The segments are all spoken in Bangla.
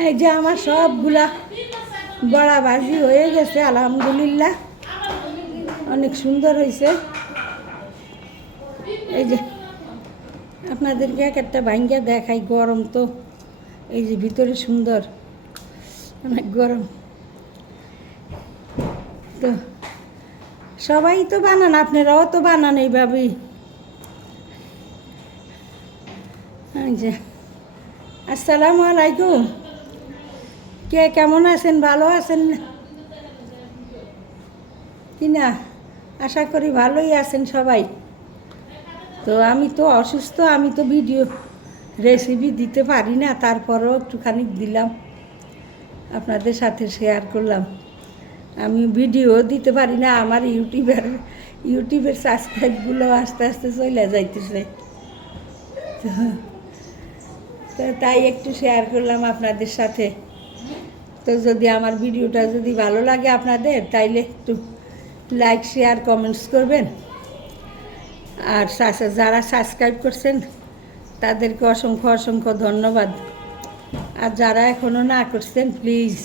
এই যে আমার সবগুলা বড়া ভাজি হয়ে গেছে আলহামদুলিল্লাহ, অনেক সুন্দর হয়েছে। এই যে আপনাদেরকে এক একটা ভাঙ্গা দেখাই, গরম তো, এই যে ভিতরে সুন্দর, অনেক গরম তো। সবাই তো বানান, আপনারাও তো বানান এইভাবেই। এই যে আসসালামু আলাইকুম, কে কেমন আছেন? ভালো আছেন কি না? আশা করি ভালোই আছেন সবাই। তো আমি তো অসুস্থ, আমি তো ভিডিও রেসিপি দিতে পারি না, তারপরেও একটুখানি দিলাম, আপনাদের সাথে শেয়ার করলাম। আমি ভিডিও দিতে পারি না, আমার ইউটিউবের সাবস্ক্রাইবগুলো আস্তে আস্তে চলে যাইতেছে, তো তাই একটু শেয়ার করলাম আপনাদের সাথে। তো যদি আমার ভিডিওটা যদি ভালো লাগে আপনাদের, তাইলে একটু লাইক শেয়ার কমেন্টস করবেন। আর যারা সাবস্ক্রাইব করছেন তাদেরকে অসংখ্য অসংখ্য ধন্যবাদ। আর যারা এখনও না করছেন, প্লিজ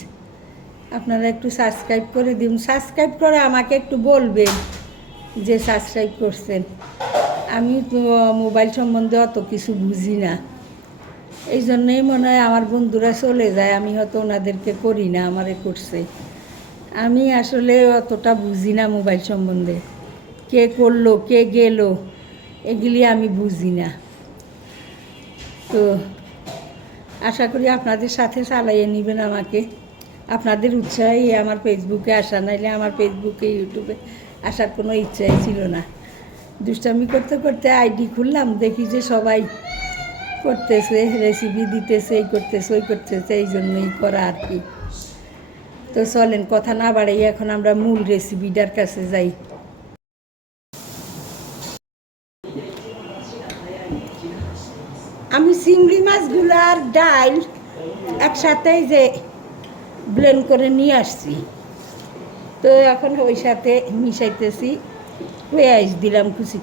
আপনারা একটু সাবস্ক্রাইব করে দিন। সাবস্ক্রাইব করে আমাকে একটু বলবেন যে সাবস্ক্রাইব করছেন। আমি তো মোবাইল সম্বন্ধে অত কিছু বুঝি না, এই জন্যই মনে হয় আমার বন্ধুরা চলে যায়, আমি হয়তো ওনাদেরকে করি না, আমারে করছে। আমি আসলে অতটা বুঝি না মোবাইল সম্বন্ধে, কে করলো কে গেল এগুলি আমি বুঝি না। তো আশা করি আপনাদের সাথে চালাইয়ে নেবেন আমাকে। আপনাদের উৎসাহই আমার ফেসবুকে আসা, নাইলে আমার ফেসবুকে ইউটিউবে আসার কোনো ইচ্ছাই ছিল না। দুষ্টামি করতে করতে আইডি খুললাম, দেখি যে সবাই করতেছে, রেসিপি দিতেছে, এই করতেছে ওই করতেছে, এই জন্যই করা আর কি। তো চলেন কথা না বাড়াই, এখন আমরা মূল রেসিপিটার কাছে যাই। আমি চিংড়ি মাছগুলো আর ডাল একসাথে যে ব্লেন্ড করে নিয়ে আসছি, তো এখন ওই সাথে মিশাইতেছি। পেঁয়াজ দিলাম কুচি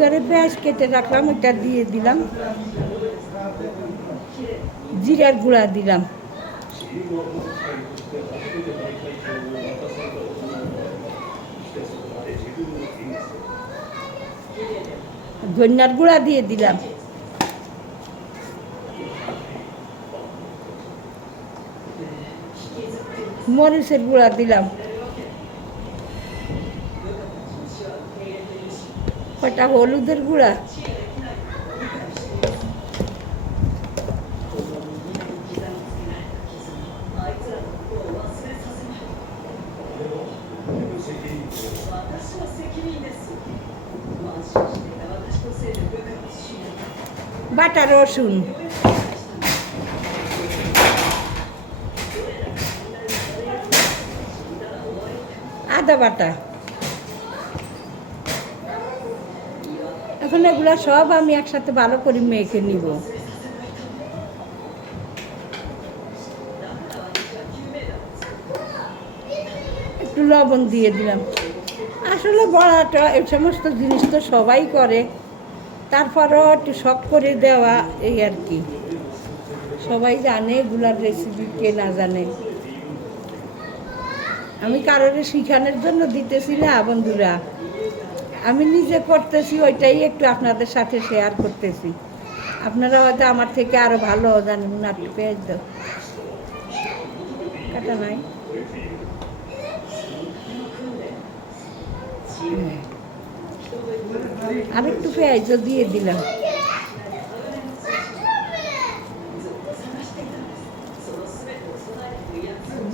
করে পেঁয়াজ কেটে রাখলাম, ওইটা দিয়ে দিলাম। জিরার গুঁড়া দিলাম, ধনিয়ার গুঁড়া দিয়ে দিলাম, মরিচের গুঁড়া দিলাম, কটা হলুদের গুঁড়া, বাটা রসুন, আদা বাটা। এখন এগুলো সব আমি একসাথে ভালো করে মেখে নিব। একটু লবণ দিয়ে দিলাম। আসলে বড়াটা এই সমস্ত জিনিস তো সবাই করে, তারপরেও একটু শখ করে দেওয়া, এই আর কি। সবাই জানে এগুলার রেসিপি, কে না জানে। আমি কারোর শিখানোর জন্য দিতেছি না বন্ধুরা, আমি নিজে করতেছি, ওইটাই একটু আপনাদের সাথে শেয়ার করতেছি। আপনারা হয়তো আমার থেকে আরও ভালো জানেন না। একটু পেঁয়াজ দাও, কাটা নাই। আর একটু পেঁয়াজও দিয়ে দিলাম।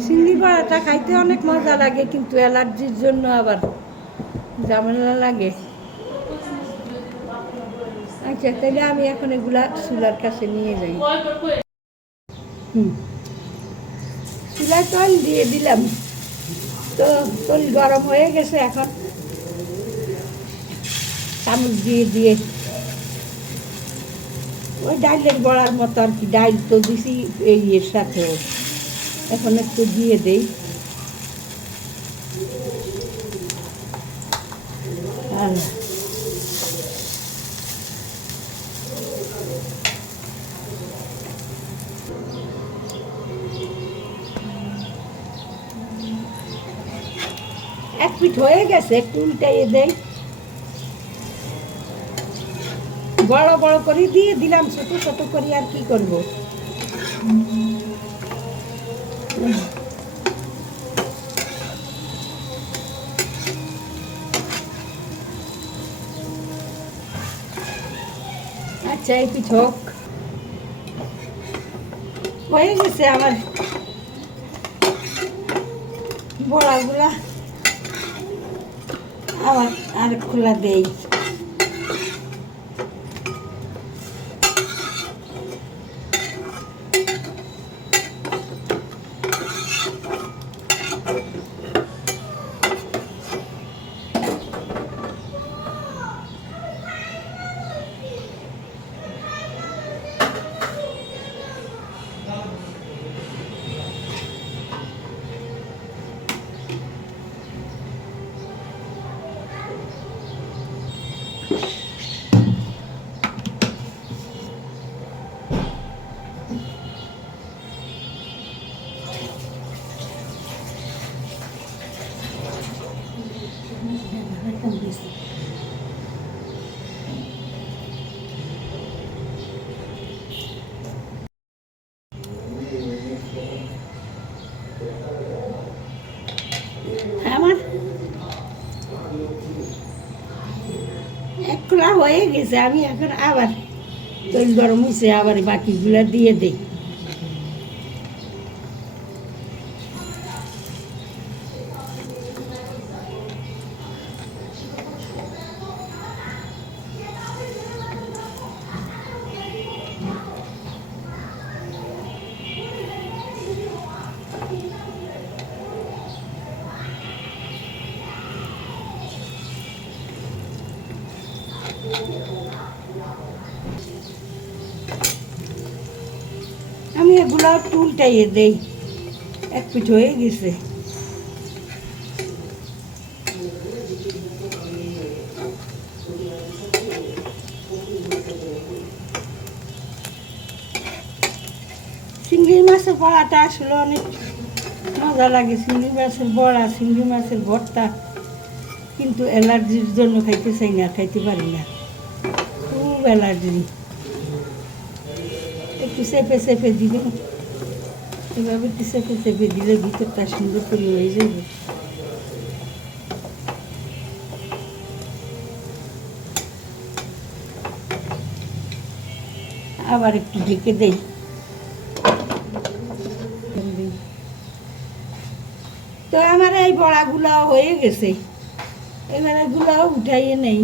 চিংড়ি বড়াটা খাইতে অনেক মজা লাগে, কিন্তু অ্যালার্জির জন্য আবার ঝামেলা লাগে। আচ্ছা, তাহলে আমি এখন এগুলা চুলার কাছে নিয়ে যাই। চুলায় তেল দিয়ে দিলাম, তো তেল গরম হয়ে গেছে। এখন চামচ দিয়ে দিয়ে ওই ডাইলের বড়ার মতো আর কি, ডাইল তো দিছি এই এর সাথেও, এখন একটু দিয়ে দেই। আর এক পিঠ হয়ে গেছে, একটু উল্টাইয়ে দেই। বড় বড় করে দিয়ে দিলাম, ছোট ছোট করে আর কি করব। আচ্ছা, এই পিঠ হোক। হয়ে গেছে আমার বড়াগুলা। আবার আর খোলা দেই। আমার এক খোলা হয়ে গেছে, আমি এখন আবার তেল গরম হয়েছে, আবার বাকিগুলো দিয়ে দিই। আমি এগুলো একটু উল্টাইয়ে দেই, এক পিঠ হয়ে গেছে। চিংড়ি মাছের বড়াটা আসলে অনেক মজা লাগে। চিংড়ি মাছের বড়া, চিংড়ি মাছের ভর্তা, কিন্তু অ্যালার্জির জন্য খাইতে চাই না, খাইতে পারি না, খুব অ্যালার্জি। একটু চেপে চেপে দিবেন, এভাবে একটু চেপে চেপে দিলে ভিতরটা সুন্দর করে হয়ে যাবে। আবার একটু ঢেকে দেই। তো আমার এই বড়াগুলা হয়ে গেছে, এবার এগুলাও উঠাইয়ে নেই।